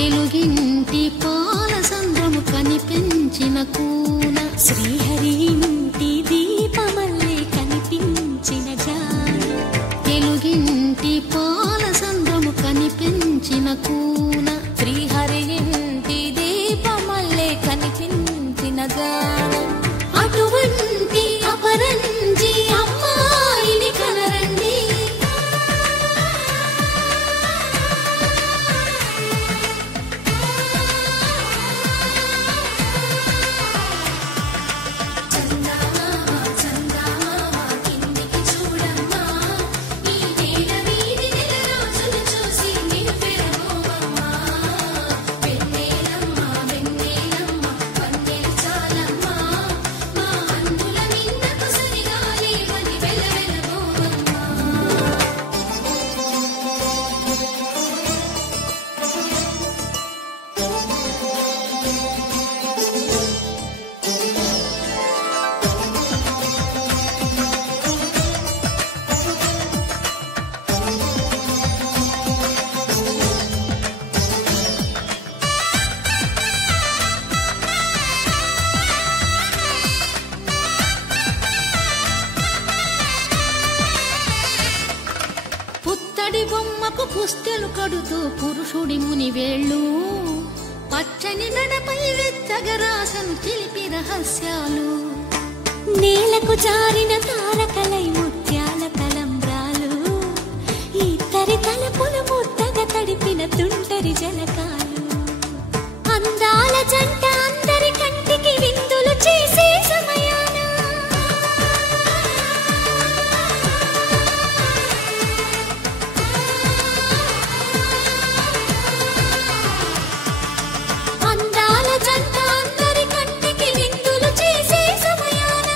తెలుగింటి పాల సంద్రము కనిపించిన కూన శ్రీహరి ఇంటి దీపమల్లే కనిపించిన జాన తెలుగింటి పాల సంద్రము కనిపించిన కూన శ్రీహరి ఇంటి దీపమల్లే కనిపించిన జాన అటువంటి అపరంజి అమ్మాయిని కనరండి పుత్తడి బొమ్మకు పుస్తెలు కడుతూ పురుషుడి ముని వేళ్ళు పచ్చని నడపై వెచ్చగరాసను చిలిపి రహస్యాలు నేలకు జారిన తారకలై ముత్యాల తలంబ్రాలు ఇద్దరి తలపులు ముద్దగా తడిపిన తుంటరి జలకాలు అందాల జంట అందరి కంటికి విందులు చేసే సమయాన అందాల జంట అందరి కంటికి విందులు చేసే సమయాన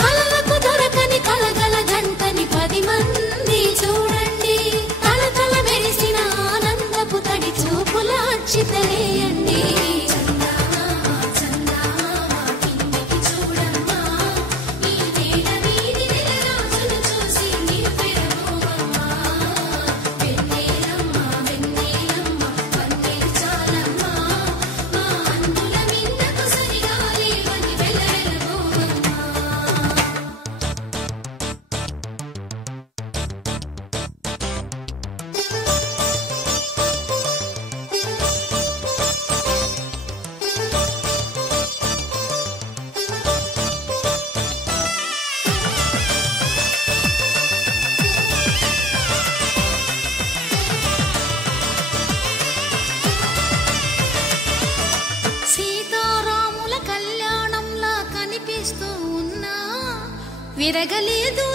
కలలకు దొరకని కలగల జంటని 10 మంది చూడండి తలతల మెరిసిన ఆనందపు తడి చూపుల అచ్చితలేయండి సీతారాముల కళ్యాణంలా కనిపిస్తూ ఉన్నా విరగలేదు